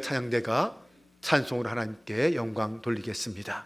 찬양대가 찬송으로 하나님께 영광 돌리겠습니다.